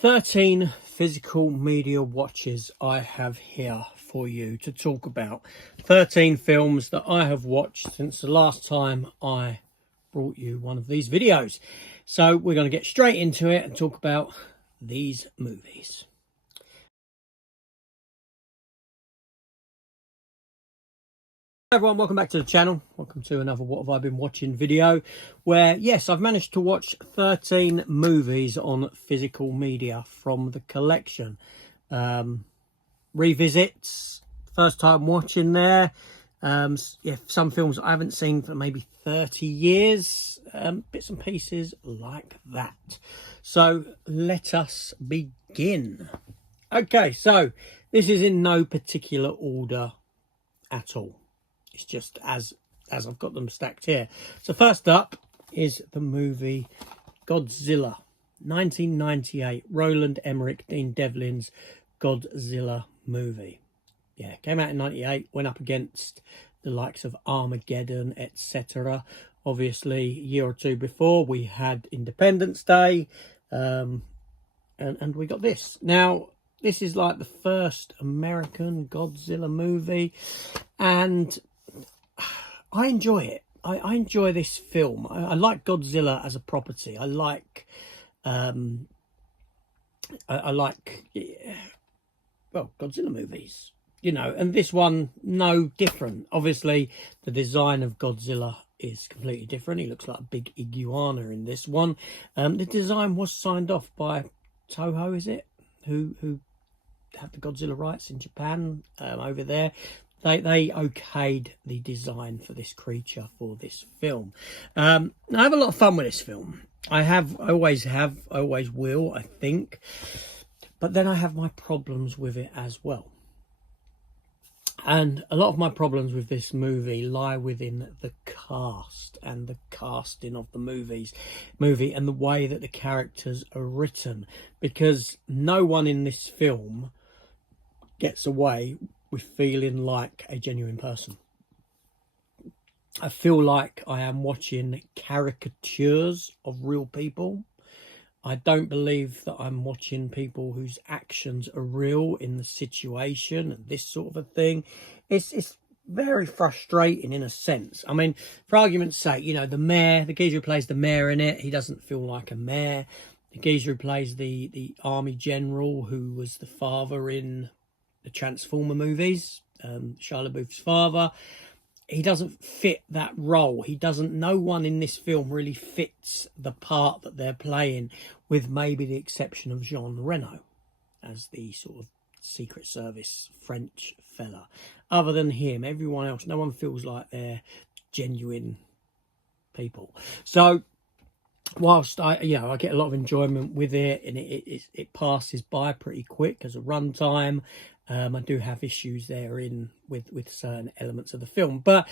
13 physical media watches I have here for you to talk about. 13 films that I have watched since the last time I brought you one of these videos. So we're going to get straight into it and talk about these movies. Hi everyone, welcome back to the channel. Welcome to another What Have I Been Watching video where, yes, I've managed to watch 13 movies on physical media from the collection. Revisits, first time watching there. Yeah, some films I haven't seen for maybe 30 years. Bits and pieces like that. So let us begin. Okay, so this is in no particular order at all. It's just as I've got them stacked here. So first up is the movie Godzilla, 1998. Roland Emmerich, Dean Devlin's Godzilla movie. Yeah, came out in 98, went up against the likes of Armageddon, etc. Obviously, a year or two before, we had Independence Day, and we got this. Now, this is like the first American Godzilla movie, and I enjoy it. I enjoy this film. I like Godzilla as a property. I like, well, Godzilla movies, you know, and this one, no different. Obviously, the design of Godzilla is completely different. He looks like a big iguana in this one. The design was signed off by Toho, is it? Who have the Godzilla rights in Japan over there. They okayed the design for this creature for this film. I have a lot of fun with this film. I always will, I think. But then I have my problems with it as well. And a lot of my problems with this movie lie within the cast and the casting of the movie and the way that the characters are written. Because no one in this film gets away with feeling like a genuine person. I feel like I am watching caricatures of real people. I don't believe that I'm watching people whose actions are real in the situation and this sort of a thing. It's very frustrating in a sense. I mean, for argument's sake, you know, the mayor, the geezer who plays the mayor in it, he doesn't feel like a mayor. The geezer who plays the army general, who was the father in the Transformer movies, Shia LaBeouf's father, he doesn't fit that role. No one in this film really fits the part that they're playing, with maybe the exception of Jean Reno as the sort of Secret Service French fella. Other than him, everyone else, no one feels like they're genuine people. So whilst I get a lot of enjoyment with it, and it passes by pretty quick as a runtime, I do have issues therein with certain elements of the film, but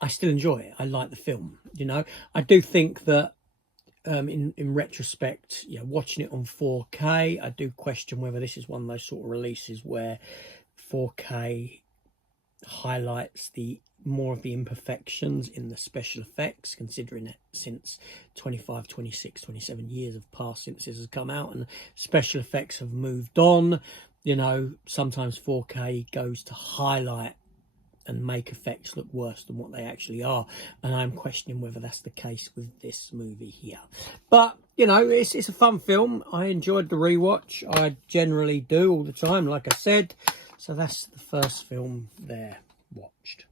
I still enjoy it. I like the film, you know. I do think that in retrospect, you know, watching it on 4K, I do question whether this is one of those sort of releases where 4K highlights more of the imperfections in the special effects, considering it since 25, 26, 27 years have passed since this has come out, and special effects have moved on. You know, sometimes 4K goes to highlight and make effects look worse than what they actually are, and I'm questioning whether that's the case with this movie here. But, you know, it's a fun film. I enjoyed the rewatch. I generally do all the time, like I said. So that's the first film there watched.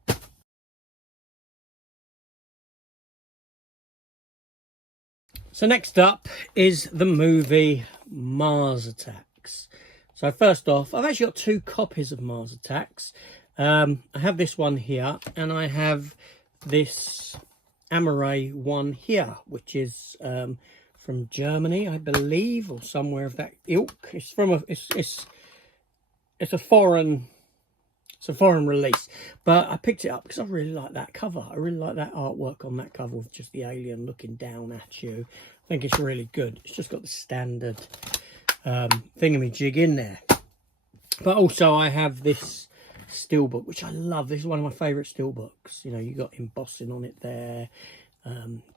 So next up is the movie Mars Attacks. So first off, I've actually got two copies of Mars Attacks. I have this one here, and I have this Amaray one here, which is from Germany, I believe, or somewhere of that ilk. It's from it's a foreign release, but I picked it up because I really like that cover. I really like that artwork on that cover with just the alien looking down at you. I think it's really good. It's just got the standard thingamajig in there. But also I have this steelbook, which I love. This is one of my favourite steelbooks. You know, you got embossing on it there,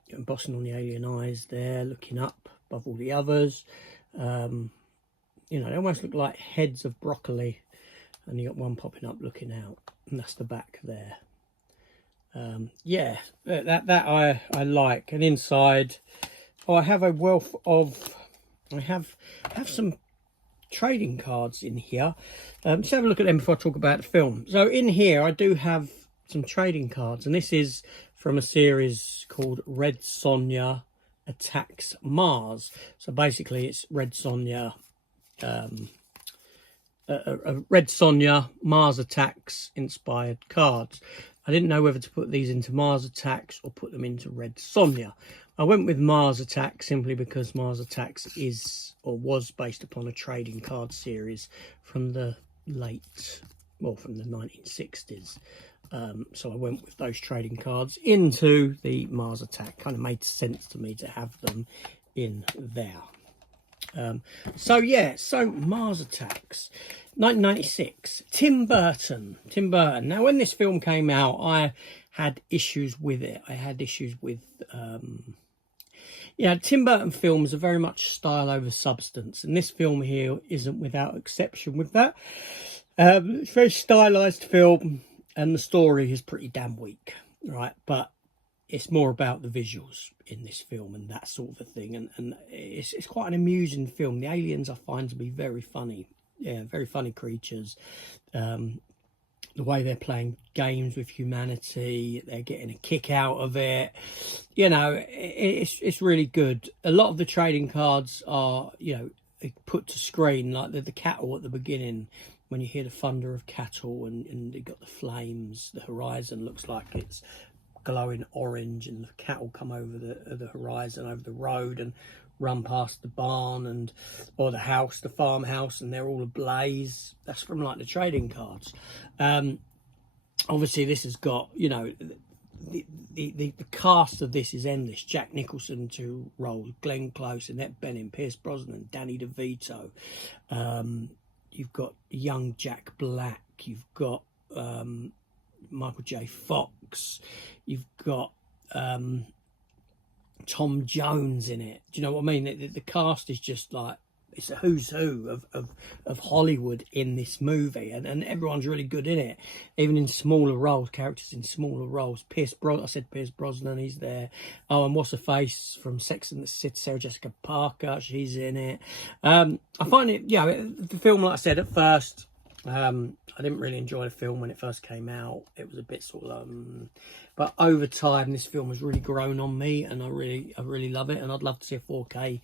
embossing on the alien eyes there, looking up above all the others. you know, they almost look like heads of broccoli, and you got one popping up looking out, and that's the back there. Yeah, that I like. And inside, oh, I have a wealth of, I have some trading cards in here. Just have a look at them before I talk about the film. So in here I do have some trading cards, and this is from a series called Red Sonja Attacks Mars. So basically it's Red Sonja, Red Sonja Mars Attacks inspired cards. I didn't know whether to put these into Mars Attacks or put them into Red Sonja. I went with Mars Attacks simply because Mars Attacks is, or was, based upon a trading card series from the from the 1960s. So I went with those trading cards into the Mars Attack. Kind of made sense to me to have them in there. So yeah, so Mars Attacks, 1996, Tim Burton. Now, when this film came out, I had issues with it. I had issues with, yeah, Tim Burton films are very much style over substance, and this film here isn't without exception with that. It's a very stylized film, and the story is pretty damn weak, right? But it's more about the visuals in this film and that sort of a thing. And it's quite an amusing film. The aliens I find to be very funny. Yeah, very funny creatures. The way they're playing games with humanity, they're getting a kick out of it. You know, it's really good. A lot of the trading cards are, you know, put to screen, like the cattle at the beginning, when you hear the thunder of cattle and they got the flames, the horizon looks like it's glowing orange, and the cattle come over the horizon, over the road, and run past the barn or the house, the farmhouse, and they're all ablaze. That's from like the trading cards. Obviously this has got, you know, the cast of this is endless. Jack Nicholson to roles, Glenn Close, Annette Bening, Pierce Brosnan, Danny DeVito. You've got young Jack Black. You've got Michael J. Fox. You've got Tom Jones in it. Do you know what I mean? The cast is just like, it's a who's who of Hollywood in this movie, and everyone's really good in it, even in smaller roles, characters in smaller roles. I said Pierce Brosnan, he's there. Oh, and what's her face from Sex and the City, Sarah Jessica Parker, she's in it. I find it, yeah, the film, like I said at first, I didn't really enjoy the film when it first came out. It was a bit sort of, but over time, this film has really grown on me, and I really love it. And I'd love to see a 4K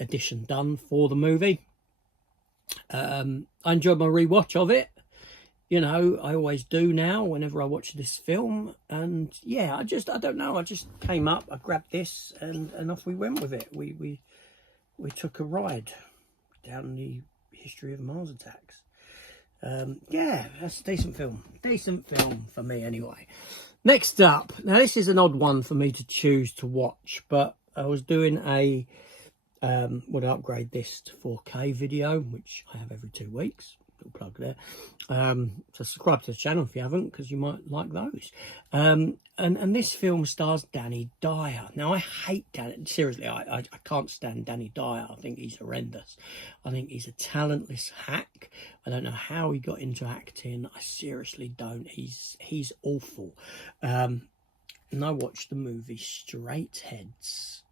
edition done for the movie. I enjoyed my rewatch of it. You know, I always do now whenever I watch this film. And yeah, I don't know. I just came up, I grabbed this, and off we went with it. We took a ride down the history of Mars Attacks. Yeah, that's a decent film for me anyway. Next up, now this is an odd one for me to choose to watch, but I was doing a would I upgrade this to 4K video, which I have every 2 weeks. Little plug there. So subscribe to the channel if you haven't, because you might like those. And this film stars Danny Dyer. Now, I hate Danny. Seriously, I can't stand Danny Dyer. I think he's horrendous. I think he's a talentless hack. I don't know how he got into acting. I seriously don't. He's awful. And I watched the movie Straight Heads.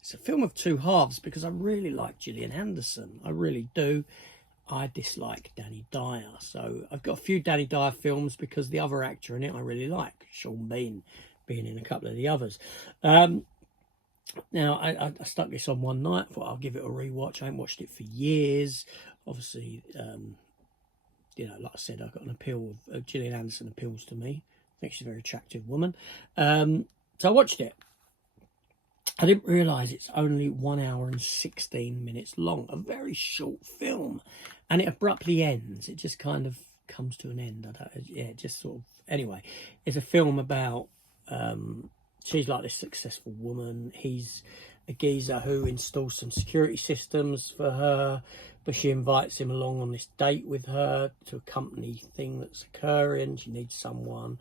It's a film of two halves because I really like Gillian Anderson. I really do. I dislike Danny Dyer. So I've got a few Danny Dyer films because the other actor in it I really like. Sean Bean being in a couple of the others. Now, I stuck this on one night. Thought I'll give it a rewatch. I haven't watched it for years. Obviously, you know, like I said, I've got an appeal of Gillian Anderson appeals to me. I think she's a very attractive woman. So I watched it. I didn't realise it's only 1 hour and 16 minutes long. A very short film. And it abruptly ends. It just kind of comes to an end. It just sort of... Anyway, it's a film about... she's like this successful woman. He's a geezer who installs some security systems for her. But she invites him along on this date with her to a company thing that's occurring. She needs someone.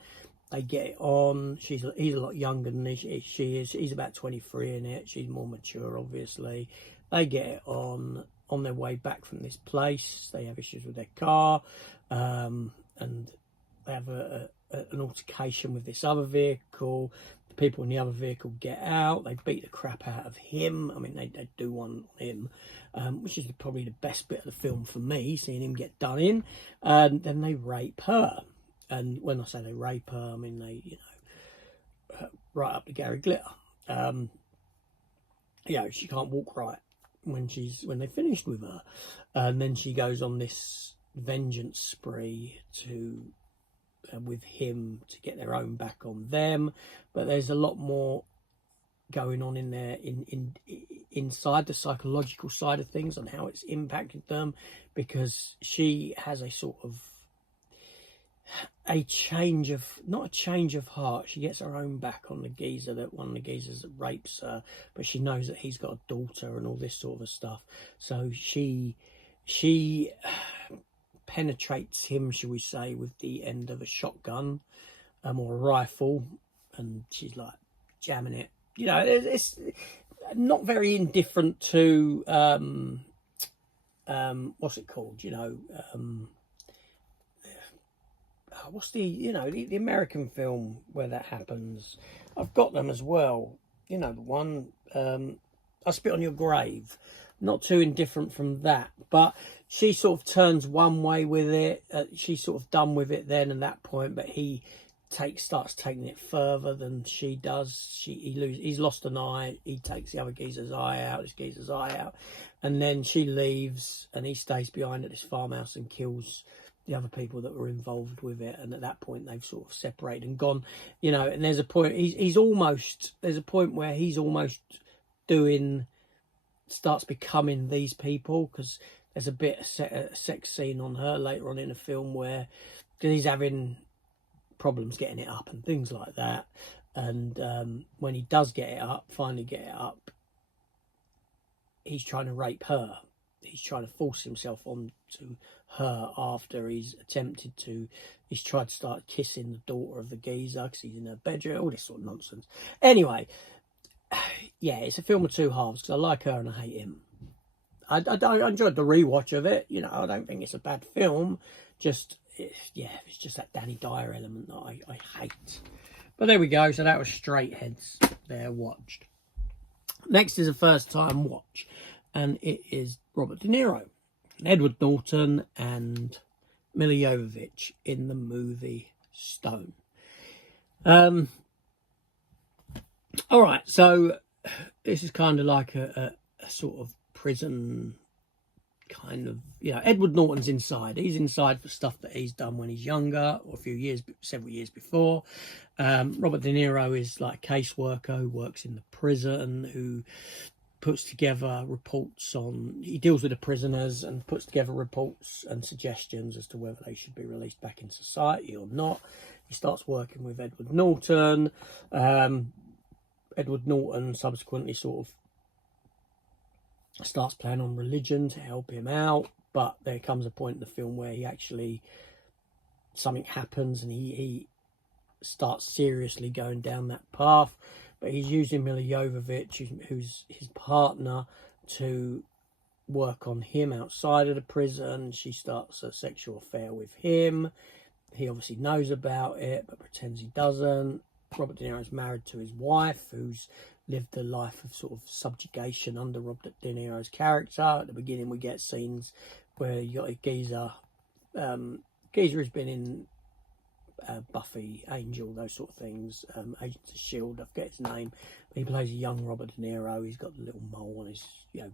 They get it on. He's a lot younger than she is. He's about 23 in it. She's more mature, obviously. They get it on. on their way back from this place. They have issues with their car, and they have an altercation with this other vehicle. The people in the other vehicle get out. They beat the crap out of him. I mean, they do one on him, which is probably the best bit of the film for me, seeing him get done in. And then they rape her. And when I say they rape her, I mean they, you know, right up to Gary Glitter. You know, she can't walk right when they finished with her, and then she goes on this vengeance spree to with him to get their own back on them. But there's a lot more going on in there inside the psychological side of things on how it's impacted them, because she has a sort of not a change of heart. She gets her own back on the geezer, that one of the geezers that rapes her, but she knows that he's got a daughter and all this sort of stuff. So she penetrates him, shall we say, with the end of a shotgun or a rifle, and she's like jamming it. You know, it's not very indifferent to what's it called? You know, what's the American film where that happens? I've got them as well. You know, the one I Spit on Your Grave. Not too indifferent from that, but she sort of turns one way with it. She's sort of done with it then at that point, but he starts taking it further than she does. He's lost an eye. He takes the other geezer's eye out, this geezer's eye out, and then she leaves, and he stays behind at this farmhouse and kills the other people that were involved with it. And at that point, they've sort of separated and gone. You know, and there's a point. There's a point where he's almost starts becoming these people, because there's a sex scene on her later on in the film where he's having problems getting it up and things like that, and when he does finally get it up, he's trying to rape her. He's trying to force himself onto her after he's tried to start kissing the daughter of the geezer because he's in her bedroom, all this sort of nonsense. Anyway, yeah, it's a film of two halves, because I like her and I hate him. I enjoyed the rewatch of it. You know, I don't think it's a bad film. It's just that Danny Dyer element that I hate. But there we go. So that was Straight Heads there watched. Next is a first time watch, and it is Robert De Niro, Edward Norton, and Milla Jovovich in the movie Stone. All right, so this is kind of like a sort of prison kind of, you know, Edward Norton's inside. He's inside for stuff that he's done when he's younger, or several years before. Robert De Niro is like a caseworker who works in the prison, who puts together reports he deals with the prisoners and puts together reports and suggestions as to whether they should be released back in society or not. He starts working with Edward Norton. Edward Norton subsequently sort of starts playing on religion to help him out, but there comes a point in the film where something happens and he starts seriously going down that path. But he's using Milla Jovovich, who's his partner, to work on him outside of the prison. She starts a sexual affair with him. He obviously knows about it, but pretends he doesn't. Robert De Niro's married to his wife, who's lived a life of sort of subjugation under Robert De Niro's character. At the beginning, we get scenes where you got a geezer. Geezer has been in Buffy, Angel, those sort of things. Agents of S.H.I.E.L.D., I forget his name. But he plays a young Robert De Niro. He's got a little mole on his,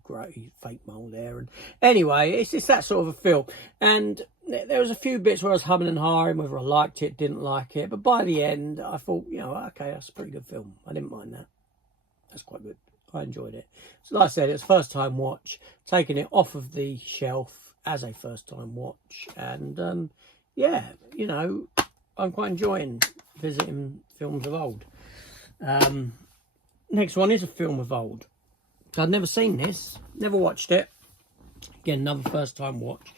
great fake mole there. And anyway, it's that sort of a film. And there was a few bits where I was humming and hawing whether I liked it, didn't like it. But by the end, I thought, okay, that's a pretty good film. I didn't mind that. That's quite good. I enjoyed it. So like I said, it's first time watch, taking it off of the shelf as a first time watch. And I'm quite enjoying visiting films of old. Next one is a film of old. I'd never seen this, never watched it. Again, another first time watch.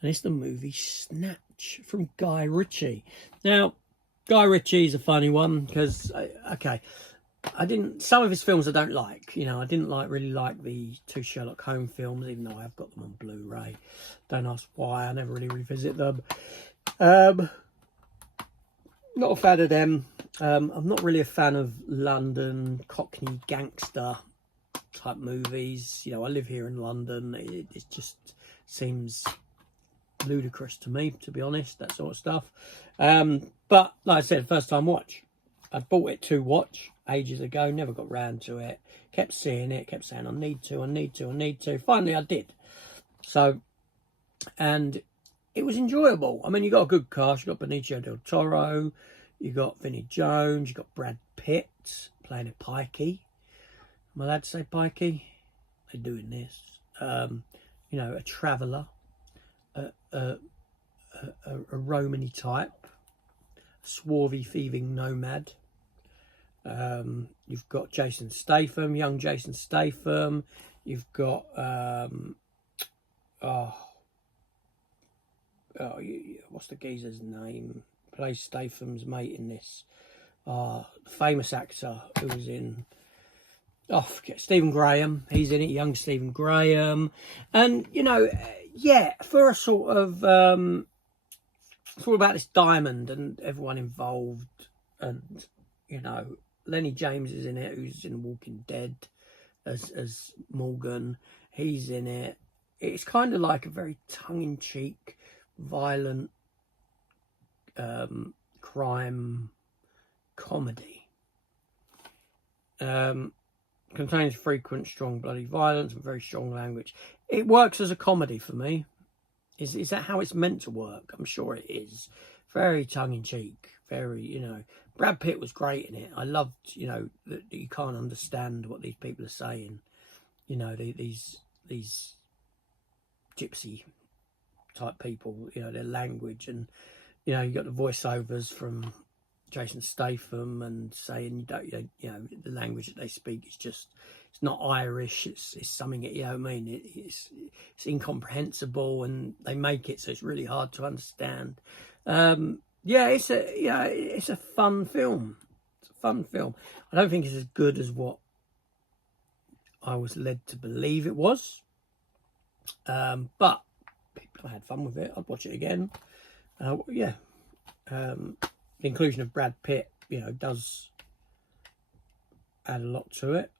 And it's the movie Snatch from Guy Ritchie. Now, Guy Ritchie is a funny one because, some of his films I don't like. You know, I didn't really like the 2 Sherlock Holmes films, even though I've got them on Blu-ray. Don't ask why, I never really revisit them. Not a fan of them. I'm not really a fan of London Cockney gangster type movies. You know, I live here in London. It just seems ludicrous to me, to be honest, that sort of stuff. But like I said, first time watch. I bought it to watch ages ago, never got round to it. Kept seeing it, kept saying I need to. Finally I did. So, and it was enjoyable. I mean, you got a good cast. You got Benicio del Toro, you got Vinnie Jones, you got Brad Pitt playing a pikey. Am I allowed to say pikey? They're doing this. You know, a traveller, a Romany type, swarthy, thieving nomad. You've got Jason Statham, young Jason Statham. You've got what's the geezer's name? Plays Statham's mate in this. The famous actor who was in. Oh, forget Stephen Graham. He's in it, young Stephen Graham, and you know, yeah, for a sort of it's all about this diamond and everyone involved, and you know, Lenny James is in it, who's in Walking Dead as Morgan. He's in it. It's kind of like a very tongue-in-cheek, violent crime comedy. Contains frequent, strong, bloody violence and very strong language. It works as a comedy for me. Is that how it's meant to work? I'm sure it is. Very tongue-in-cheek. Very, you know. Brad Pitt was great in it. I loved, you know, that you can't understand what these people are saying. You know, these gypsy type people, you know, their language. And, you know, you got the voiceovers from Jason Statham and saying, you know, the language that they speak is just, it's not Irish, it's something, you know what I mean, it's incomprehensible, and they make it so it's really hard to understand. Yeah, it's a fun film. It's a fun film. I don't think it's as good as what I was led to believe it was, but I had fun with it. I'd watch it again. Yeah. The inclusion of Brad Pitt, you know, does add a lot to it.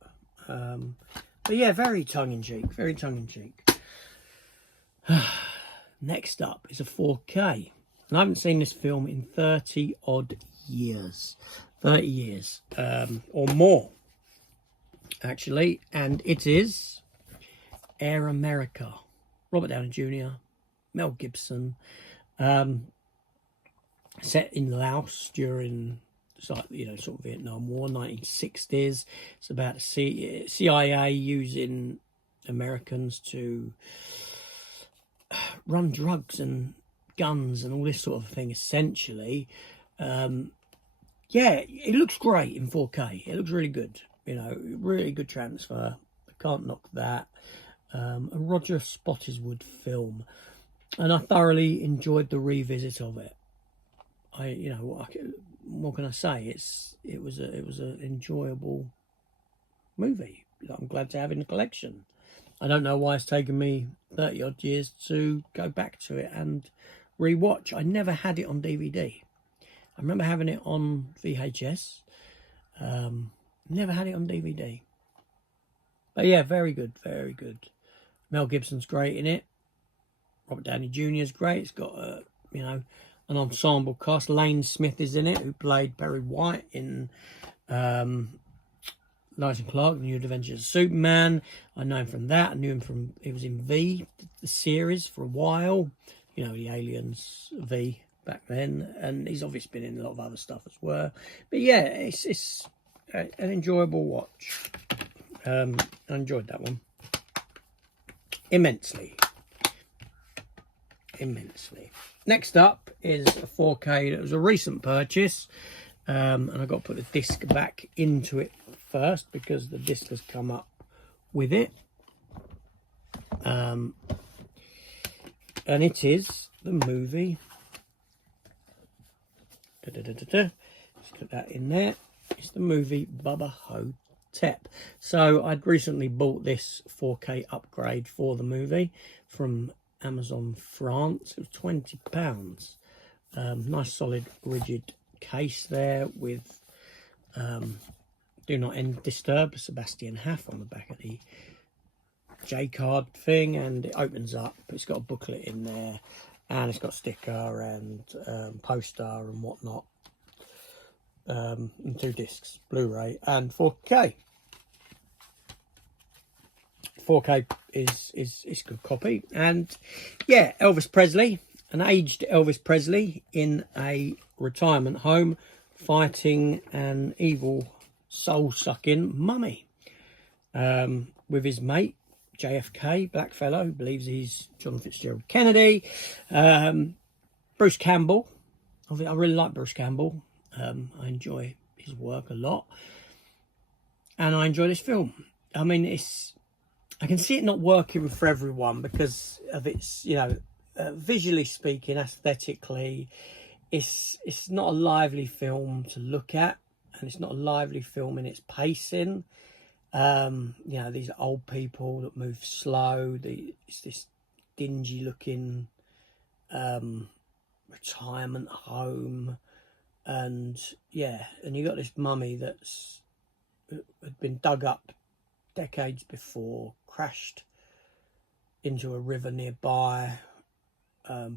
But yeah, very tongue-in-cheek, very tongue-in-cheek. Next up is a 4K. And I haven't seen this film in 30-odd years. 30 years, or more, actually. And it is Air America. Robert Downey Jr., Mel Gibson. Set in Laos during, you know, sort of Vietnam War, 1960s. It's about the CIA using Americans to run drugs and guns and all this sort of thing, essentially. Yeah, it looks great in 4K. It looks really good. You know, really good transfer. I can't knock that. A Roger Spottiswoode film, and I thoroughly enjoyed the revisit of it. You know, what can I say? It was an enjoyable movie. I'm glad to have in the collection. I don't know why it's taken me 30 odd years to go back to it and rewatch. I never had it on DVD. I remember having it on VHS. Never had it on DVD. But yeah, very good, very good. Mel Gibson's great in it. Robert Downey Jr. is great. It's got you know, an ensemble cast. Lane Smith is in it, who played Perry White in Lois and Clark, The New Adventures of Superman. I know him from that. I knew him from, he was in V, the series, for a while. You know, the Aliens V back then. And he's obviously been in a lot of other stuff as well. But yeah, it's an enjoyable watch. I enjoyed that one. Immensely. Next up is a 4K that was a recent purchase, and I've got to put the disc back into it first because the disc has come up with it, and it is the movie. Let's put that in there. It's the movie Bubba HoT. So I'd recently bought this 4K upgrade for the movie from Amazon France. It was £20. Nice solid rigid case there with do not disturb Sebastian Haff on the back of the J card thing, and it opens up. It's got a booklet in there, and it's got sticker and poster and whatnot, and 2 discs, Blu-ray and 4K. 4K is good copy. And yeah, Elvis Presley, an aged Elvis Presley in a retirement home fighting an evil soul-sucking mummy with his mate JFK, blackfellow, who believes he's John Fitzgerald Kennedy. Bruce Campbell. I really like Bruce Campbell. I enjoy his work a lot. And I enjoy this film. I mean, I can see it not working for everyone because of its, visually speaking, aesthetically, it's not a lively film to look at, and it's not a lively film in its pacing. These are old people that move slow. It's this dingy looking retirement home, and you got this mummy that's had been dug up decades before, crashed into a river nearby,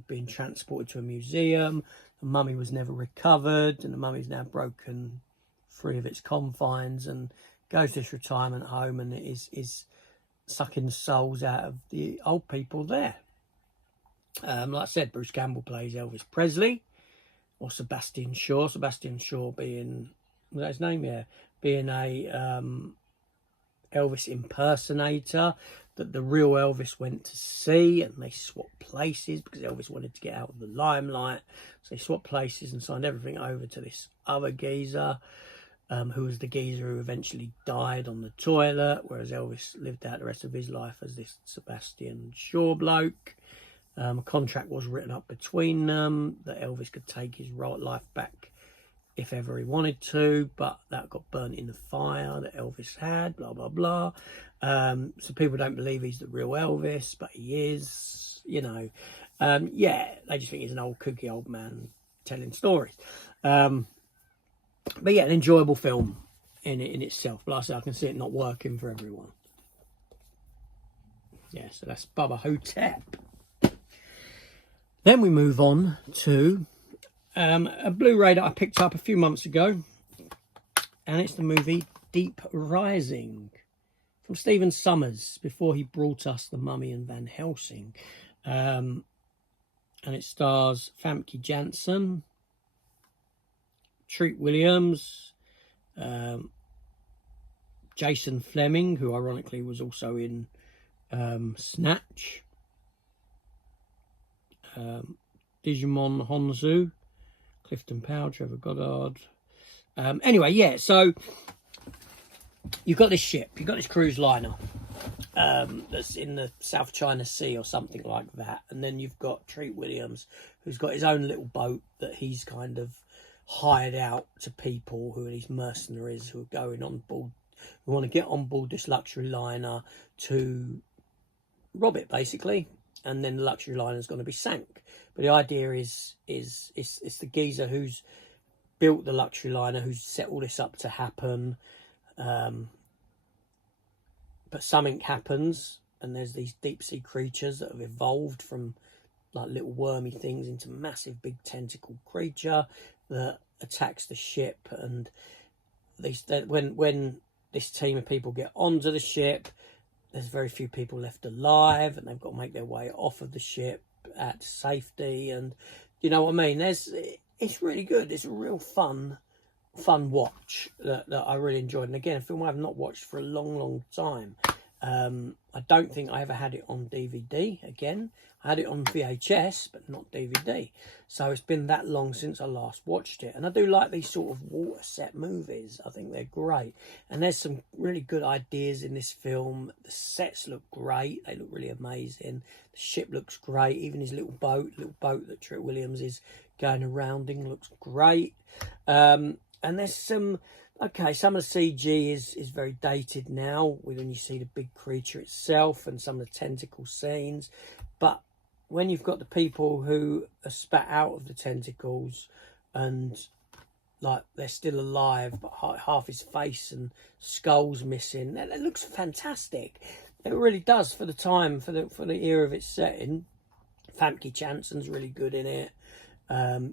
being transported to a museum. The mummy was never recovered, and the mummy's now broken free of its confines and goes to this retirement home, and it is sucking the souls out of the old people there. Like I said, Bruce Campbell plays Elvis Presley, or Sebastian Shaw. Sebastian Shaw being, was that his name? Yeah, being a Elvis impersonator that the real Elvis went to see, and they swapped places because Elvis wanted to get out of the limelight. So they swapped places and signed everything over to this other geezer, who was the geezer who eventually died on the toilet, whereas Elvis lived out the rest of his life as this Sebastian Shaw bloke. A contract was written up between them that Elvis could take his life back if ever he wanted to, but that got burnt in the fire that Elvis had, blah, blah, blah. So people don't believe he's the real Elvis, but he is, they just think he's an old kooky old man telling stories. But yeah, an enjoyable film in itself. But like I said, I can see it not working for everyone. Yeah, so that's Bubba HoT. Then we move on to a Blu-ray that I picked up a few months ago, and it's the movie Deep Rising from Stephen Sommers, before he brought us The Mummy and Van Helsing. And it stars Famke Janssen, Treat Williams, Jason Fleming, who ironically was also in Snatch, Digimon Honzu, Clifton Powell, Trevor Goddard. So you've got this ship, you've got this cruise liner that's in the South China Sea or something like that, and then you've got Treat Williams, who's got his own little boat that he's kind of hired out to people who are these mercenaries who are going on board, who want to get on board this luxury liner to rob it, basically, and then the luxury liner is going to be sank. But the idea is it's the geezer who's built the luxury liner, who's set all this up to happen, but something happens, and there's these deep sea creatures that have evolved from like little wormy things into massive big tentacle creature that attacks the ship. And when this team of people get onto the ship, there's very few people left alive, and they've got to make their way off of the ship at safety. And you know what I mean? It's really good. It's a real fun watch that I really enjoyed. And again, a film I have not watched for a long time. I don't think I ever had it on DVD. Again, I had it on VHS, but not DVD. So it's been that long since I last watched it. And I do like these sort of water set movies. I think they're great. And there's some really good ideas in this film. The sets look great. They look really amazing. The ship looks great. Even his little boat that Treat Williams is going around in looks great. And there's some, Okay, some of the CG is very dated now when you see the big creature itself and some of the tentacle scenes. But when you've got the people who are spat out of the tentacles and like they're still alive, but half his face and skull's missing, it looks fantastic. It really does for the time, for the era of its setting. Famke Janssen's really good in it.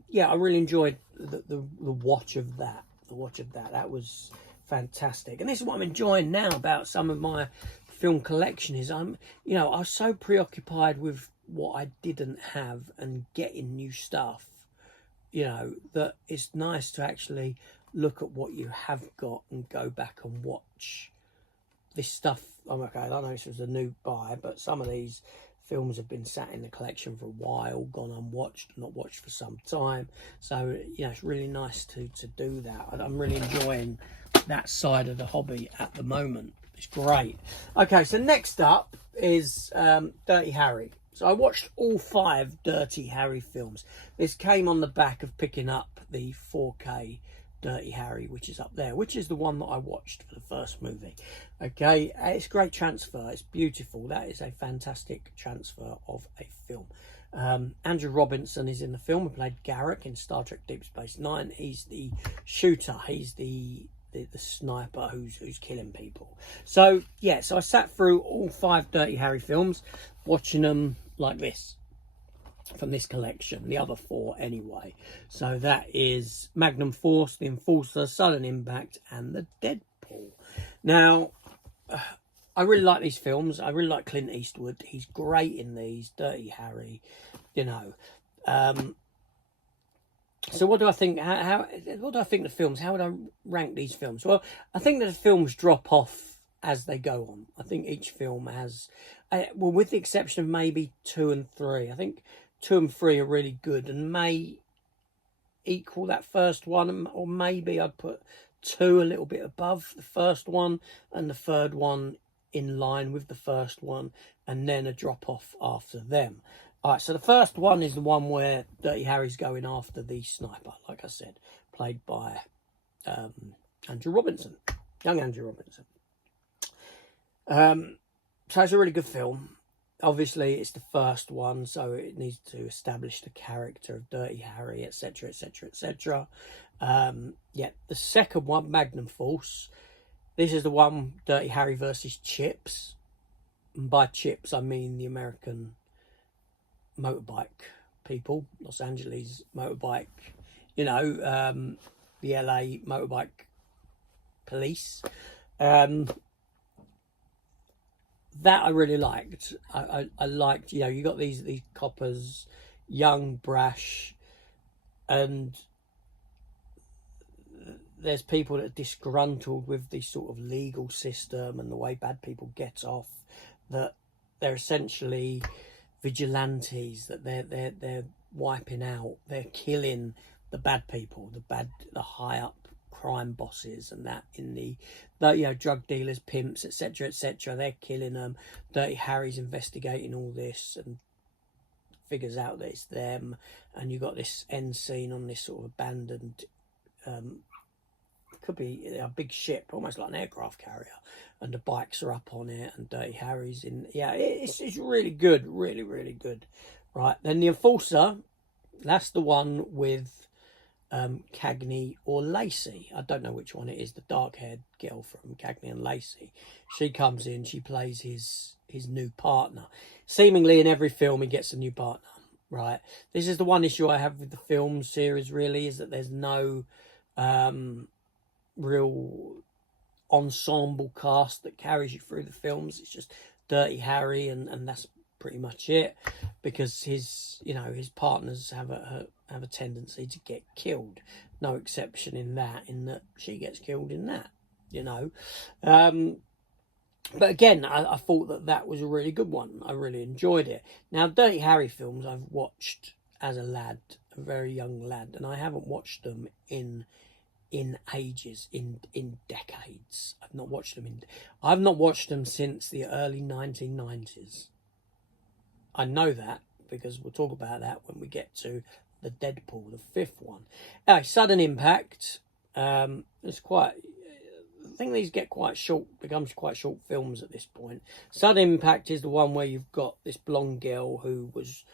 Yeah, I really enjoyed the watch of that. That was fantastic. And this is what I'm enjoying now about some of my film collection is I was so preoccupied with what I didn't have and getting new stuff, that it's nice to actually look at what you have got and go back and watch this stuff. Okay, I don't know if this was a new buy, but some of these films have been sat in the collection for a while, gone unwatched, not watched for some time. So, it's really nice to do that. I'm really enjoying that side of the hobby at the moment. It's great. Okay, so next up is Dirty Harry. So I watched all 5 Dirty Harry films. This came on the back of picking up the 4K Dirty Harry, which is up there, which is the one that I watched for the first movie. Okay, it's a great transfer. It's beautiful. That is a fantastic transfer of a film. Andrew Robinson is in the film. He played Garak in Star Trek Deep Space Nine. He's the shooter. He's the sniper who's killing people. So yeah, so I sat through all 5 Dirty Harry films, watching them like this from this collection, the other 4 anyway. So that is Magnum Force, The Enforcer, Sudden Impact, and The Deadpool. Now, I really like these films. I really like Clint Eastwood. He's great in these. Dirty Harry, So what do I think? What do I think of the films? How would I rank these films? Well, I think that the films drop off as they go on. I think each film has, well, with the exception of maybe 2 and 3. I think 2 and 3 are really good and may equal that first one, or maybe I'd put 2 a little bit above the first one and the third one in line with the first one, and then a drop off after them. All right, so the first one is the one where Dirty Harry's going after the sniper, like I said, played by Andrew Robinson, young Andrew Robinson. So it's a really good film. Obviously, it's the first one, so it needs to establish the character of Dirty Harry, etc., etc., etc. Yeah, the second one, Magnum Force. This is the one, Dirty Harry versus Chips. And by Chips, I mean the American motorbike people, Los Angeles motorbike, the LA motorbike police. That I really liked. I liked, you got these coppers, young, brash, and there's people that are disgruntled with the sort of legal system and the way bad people get off, that they're essentially vigilantes, that they're wiping out, they're killing the bad people, the high up crime bosses and that in the drug dealers, pimps, etc., etc. They're killing them. Dirty Harry's investigating all this and figures out that it's them, and you got this end scene on this sort of abandoned could be a big ship, almost like an aircraft carrier, and the bikes are up on it and Dirty Harry's in. Yeah, it's really good, really, really good. Right, then the Enforcer, that's the one with Cagney or Lacey. I don't know which one it is, the dark-haired girl from Cagney and Lacey. She comes in, she plays his new partner. Seemingly in every film he gets a new partner, right? This is the one issue I have with the film series, really, is that there's no real ensemble cast that carries you through the films. It's just Dirty Harry and that's pretty much it, because his partners have a tendency to get killed. No exception in that she gets killed in that, but again, I thought that was a really good one. I really enjoyed it. Now, Dirty Harry films I've watched as a lad, a very young lad, and I haven't watched them in ages, in decades. I've not watched them since the early 1990s. I know that because we'll talk about that when we get to the Deadpool, the 5th one. Sudden Impact. It's quite think these get quite short, becomes quite short films at this point. Sudden Impact is the one where you've got this blonde girl who was,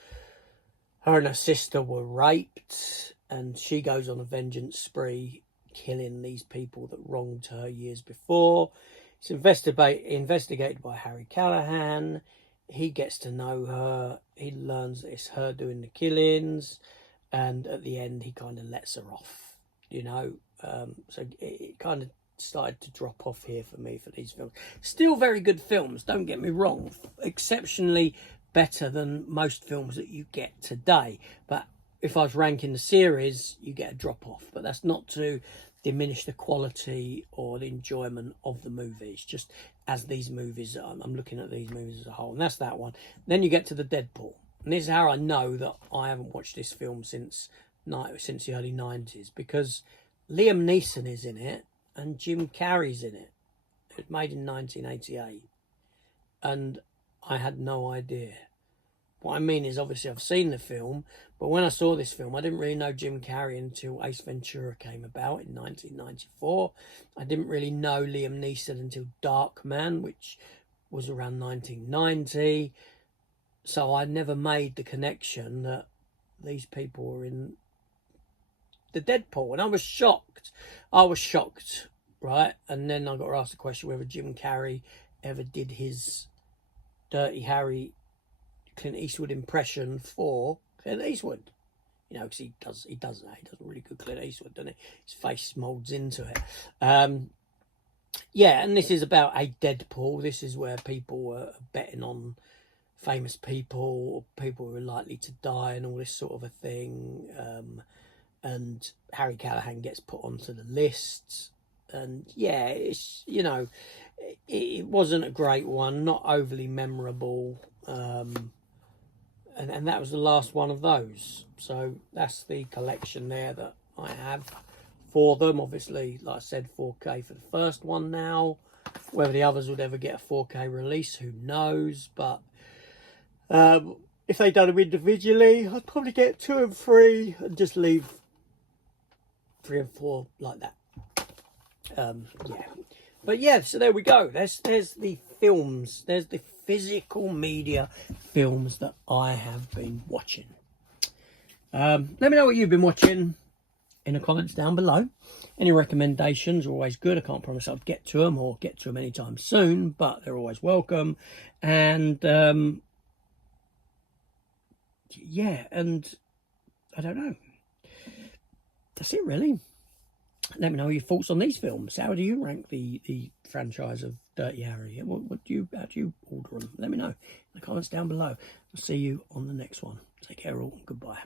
her and her sister were raped, and she goes on a vengeance spree, killing these people that wronged her years before. It's investigated by Harry Callahan. He gets to know her. He learns that it's her doing the killings, and at the end he kind of lets her off, you know. So it kind of started to drop off here for me for these films. Still very good films, don't get me wrong. Exceptionally better than most films that you get today. But if I was ranking the series, you get a drop off. But that's not to diminish the quality or the enjoyment of the movies. Just as these movies, I'm looking at these movies as a whole. And that's that one. Then you get to the Deadpool. And this is how I know that I haven't watched this film since the early 90s. Because Liam Neeson is in it and Jim Carrey's in it. It was made in 1988. And I had no idea. What I mean is, obviously, I've seen the film, but when I saw this film, I didn't really know Jim Carrey until Ace Ventura came about in 1994. I didn't really know Liam Neeson until Darkman, which was around 1990. So I never made the connection that these people were in the Deadpool, and I was shocked. Right? And then I got asked the question whether Jim Carrey ever did his Dirty Harry Clint Eastwood impression for Clint Eastwood. You know, because he does that. He does a really good Clint Eastwood, doesn't he? His face moulds into it. Yeah, and this is about a Deadpool. This is where people were betting on famous people, or people who are likely to die, and all this sort of a thing. And Harry Callahan gets put onto the list. And yeah, it's, you know, it wasn't a great one, not overly memorable. And that was the last one of those. So that's the collection there that I have for them. Obviously, like I said, 4K for the first one now. Whether the others would ever get a 4K release, who knows? But if they done them individually, I'd probably get 2 and 3 and just leave 3 and 4 like that. Yeah. But yeah, so there we go. There's the films. There's the physical media films that I have been watching. Let me know what you've been watching in the comments down below. Any recommendations are always good. I can't promise I'll get to them or get to them anytime soon, but they're always welcome. And yeah, and I don't know. That's it, really. Let me know your thoughts on these films. How do you rank the franchise of Dirty Harry? How do you order them? Let me know in the comments down below. I'll see you on the next one. Take care all. Goodbye.